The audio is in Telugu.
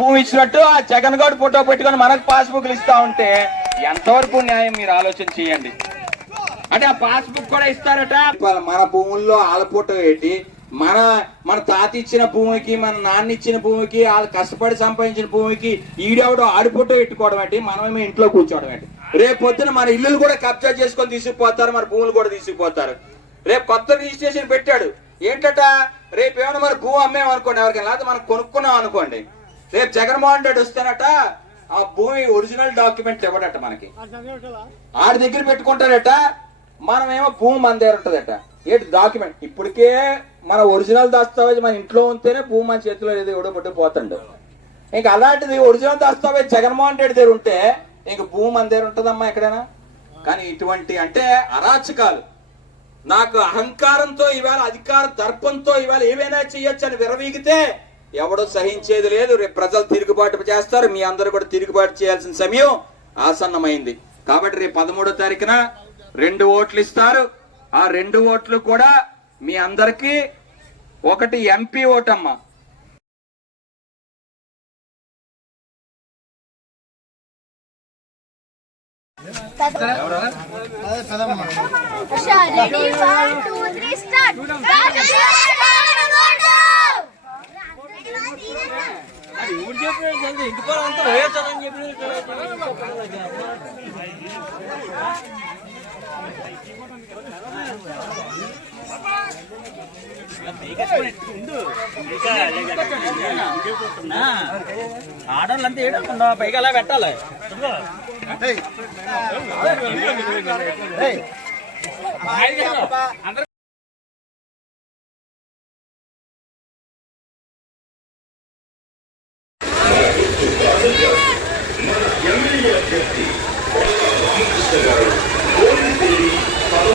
భూమి ఇచ్చినట్టు ఆ జగన్ గౌడ్ ఫోటో పెట్టుకొని మనకు పాస్బుక్లు ఇస్తా ఉంటే ఎంతవరకు న్యాయం మీరు ఆలోచన చేయండి. అంటే ఆ పాస్బుక్ కూడా ఇస్తారట. మన భూముల్లో ఆల ఫోటో పెట్టి మన తాత ఇచ్చిన భూమికి మన నాన్న ఇచ్చిన భూమికి వాళ్ళు కష్టపడి సంపాదించిన భూమికి ఈడెవడో ఆడి ఫోటో పెట్టుకోవడం ఏంటి, మనమేమో ఇంట్లో కూర్చోవడం ఏంటి. రేపు పొద్దున మన ఇల్లులు కూడా కబ్జా చేసుకొని తీసుకుపోతారు, మన భూములు కూడా తీసుకుపోతారు. రేపు కొత్త రిజిస్ట్రేషన్ పెట్టాడు ఏంటట, రేపు ఏమైనా మరి భూమి అమ్మేం అనుకోండి ఎవరికైనా, లేకపోతే మనం కొనుక్కున్నాం అనుకోండి, రేపు జగన్మోహన్ రెడ్డి వస్తానట ఆ భూమి ఒరిజినల్ డాక్యుమెంట్ ఇవ్వడట మనకి, ఆడి దగ్గర పెట్టుకుంటారట. మనమేమో భూమి మన దగ్గర ఉంటదట. ఏంటి డాక్యుమెంట్ ఇప్పటికే మన ఒరిజినల్ దస్తావేజ్ మన ఇంట్లో ఉంటేనే భూమి మన చేతిలో ఏదో ఎవడో పట్టుకుపోతాడు. ఇంకా అలాంటిది ఒరిజినల్ దస్తావేజ్ జగన్మోహన్ రెడ్డి దగ్గర ఉంటే ఇంక భూమి మన దగ్గర ఉంటదమ్మా ఎక్కడైనా. కానీ ఇటువంటి అంటే అరాచకాలు, నాకు అహంకారంతో ఇవాళ అధికార దర్పంతో ఇవాళ ఏమైనా చేయొచ్చు అని విరవీగితే ఎవడో సహించేది లేదు. రేపు ప్రజలు తిరుగుబాటు చేస్తారు, మీ అందరూ కూడా తిరుగుబాటు చేయాల్సిన సమయం ఆసన్నమైంది. కాబట్టి రేపు 13వ తారీఖున 2 ఓట్లు ఇస్తారు. ఆ 2 ఓట్లు కూడా మీ అందరికి ఒకటి ఎంపీ ఓటమ్మా. ఆడవాళ్ళంతా ఏడుకుండా పైకి అలా పెట్టాలి.